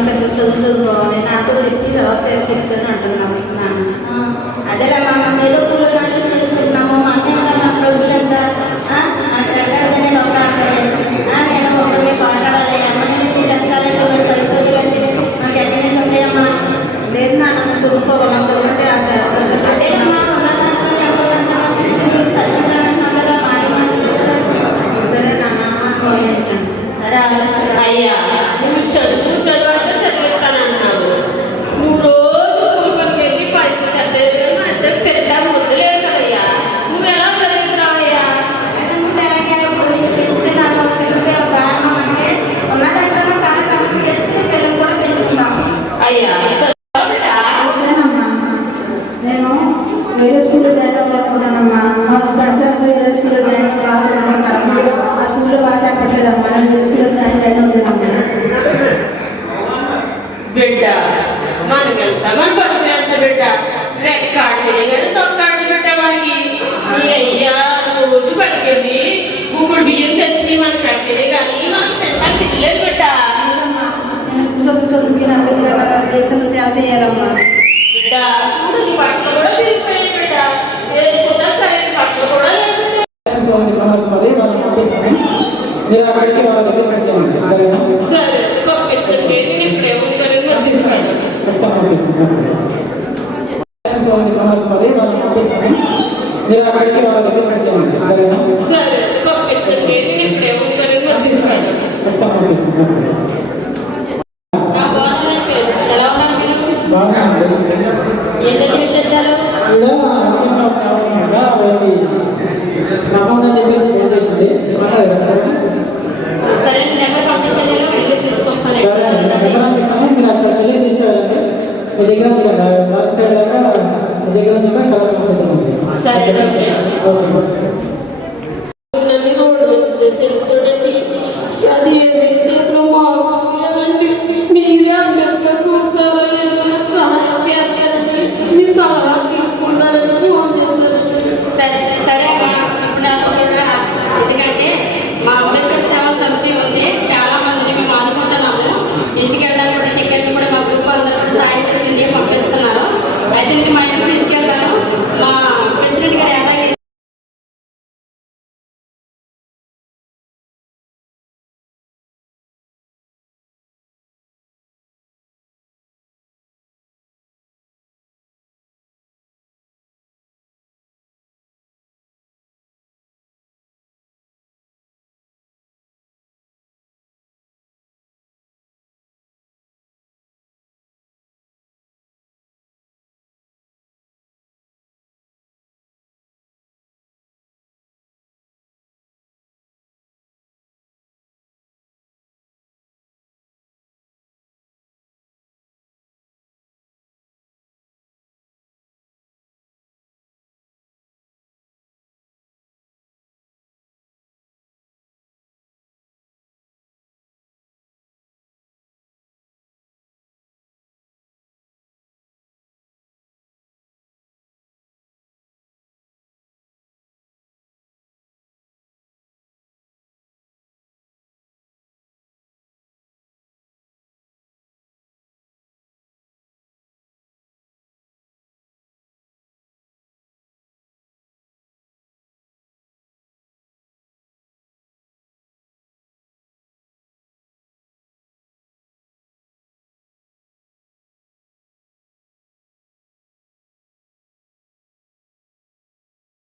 నువ్వు పెద్ద చదువు చదువుకోవాలి. నాతో చెప్పి తర్వాత చెప్తాను అంటున్నాను. అదేలా మనం ఏదో బిడ్డ. మనం ఎంత మన బతులు ఎంత బిడ్డ రెక్కాడు తిరిగాడు తొక్కాడు బిడ్డ మనకి. అయ్యా రోజు బతికేది ఇప్పుడు బియ్యం తెచ్చి మన పెట్టేది కానీ మనం తినడానికి తినలేదు బిడ్డ. చదువు చదువుకి నా పిల్లల దేశం సేవ చేయాలమ్మా. బిడ్డ చూడు నీ బట్టలు కూడా చిరిగిపోయాయి మీరు అక్కడికి వాళ్ళ దగ్గర సరేనా సరే మీరు అక్కడికి వాళ్ళ దగ్గర సంచయండి సరేనా సరే పంపించండి నేను దేవుడి వస్తాను దగ్గర రాజశేఖర్ దగ్గర కలర్ ఓకే.